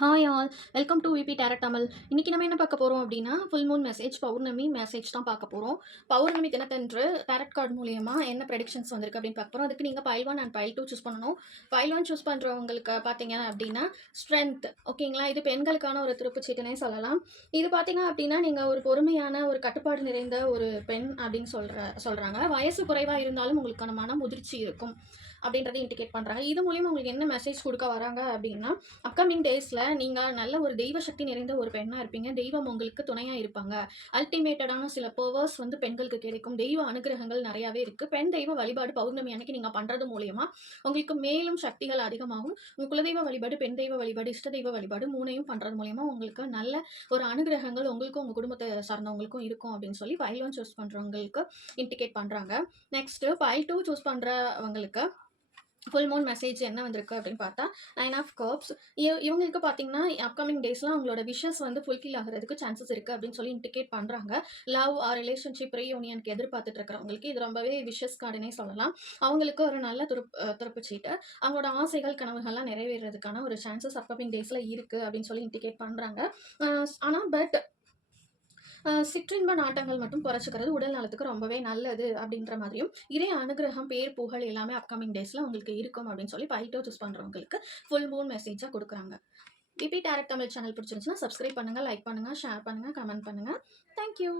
Hi all, welcome to VP tarot Tamil. இன்னைக்கு நம்ம என்ன பார்க்க போகிறோம் அப்படின்னா, ஃபுல் மூன் மெசேஜ், பௌர்ணமி மெசேஜ் தான் பார்க்க போகிறோம். பௌர்ணமி தினத்தன்று டேரட் கார்டு மூலியமா என்ன ப்ரெடிக்ஷன்ஸ் வந்திருக்கு அப்படின்னு பார்க்க போகிறோம். அதுக்கு நீங்கள் பைல் 1 அண்ட் பைல் 2 சூஸ் பண்ணணும். பைல் 1 சூஸ் பண்ணுறவங்களுக்கு பார்த்தீங்க அப்படின்னா ஸ்ட்ரென்த், ஓகேங்களா? இது பெண்களுக்கான ஒரு திருப்புச்சீட்டுனே சொல்லலாம். இது பார்த்தீங்க அப்படின்னா நீங்கள் ஒரு பொறுமையான, ஒரு கட்டுப்பாடு நிறைந்த ஒரு பெண் அப்படின்னு சொல்கிறாங்க. வயசு குறைவாக இருந்தாலும் உங்களுக்கான மன முதிர்ச்சி இருக்கும் அப்படின்றத இண்டிகேட் பண்ணுறாங்க. இது மூலியமா உங்களுக்கு என்ன மெசேஜ் கொடுக்க வராங்க அப்படின்னா, அப்கமிங் டேஸில் நீங்கள் நல்ல ஒரு தெய்வ சக்தி நிறைந்த ஒரு பெண்ணாக இருப்பீங்க. தெய்வம் உங்களுக்கு துணையாக இருப்பாங்க. அல்டிமேட்டடான சில பவர்ஸ் வந்து பெண்களுக்கு கிடைக்கும். தெய்வ அனுகிரகங்கள் நிறையாவே இருக்குது. பெண் தெய்வ வழிபாடு பௌர்ணமி அன்னைக்கு நீங்கள் பண்ணுறது மூலயமா உங்களுக்கு மேலும் சக்திகள் அதிகமாகும். உங்கள் குலதெய்வ வழிபாடு, பெண் தெய்வ வழிபாடு, இஷ்ட தெய்வ வழிபாடு மூணையும் பண்ணுறது மூலயமா உங்களுக்கு நல்ல ஒரு அனுகிரகங்கள் உங்களுக்கும் உங்கள் குடும்பத்தை சார்ந்தவங்களுக்கும் இருக்கும் அப்படின்னு சொல்லி பைல் 1 சூஸ் பண்ணுறவங்களுக்கு இண்டிகேட் பண்ணுறாங்க. நெக்ஸ்ட்டு பைல் 2 சூஸ் பண்ணுறவங்களுக்கு ஃபுல் மூன் மெசேஜ் என்ன வந்திருக்கு அப்படின்னு பார்த்தா, 9 ஆஃப் கப்ஸ். இவங்களுக்கு பார்த்தீங்கன்னா அப்கமிங் டேஸில் அவங்களோட விஷஸ் வந்து ஃபுல்ஃபில் ஆகிறதுக்கு சான்சஸ் இருக்குது அப்படின்னு சொல்லி இண்டிகேட் பண்ணுறாங்க. லவ் ஆர் ரிலேஷன்ஷிப் ரீயூனியனுக்கு எதிர்பார்த்துட்டு இருக்கிறவங்களுக்கு இது ரொம்பவே விஷஸ் கார்டுனே சொல்லலாம். அவங்களுக்கு ஒரு நல்ல துருப்புச்சீட்டு, அவங்களோட ஆசைகள் கனவுகள்லாம் நிறைவேறதுக்கான ஒரு சான்சஸ் அப்கமிங் டேஸில் இருக்குது அப்படின்னு சொல்லி இண்டிகேட் பண்ணுறாங்க. ஆனால் சிற்றின்ப நாட்டங்கள் மட்டும் குறைச்சிக்கிறது உடல் நலத்துக்கு ரொம்பவே நல்லது அப்படின்ற மாதிரியும், இறை அனுகிரகம், பேர், புகழ் எல்லாமே அப்கமிங் டேஸில் உங்களுக்கு இருக்கும் அப்படின்னு சொல்லி பைட்டோ சூஸ் பண்ணுறவங்களுக்கு ஃபுல் மூன் மெசேஜாக கொடுக்குறாங்க. விபி டேரக்ட் தமிழ் சேனல் பிடிச்சிருந்துச்சுன்னா சப்ஸ்கிரைப் பண்ணுங்கள், லைக் பண்ணுங்கள், ஷேர் பண்ணுங்கள், கமெண்ட் பண்ணுங்கள். தேங்க்யூ.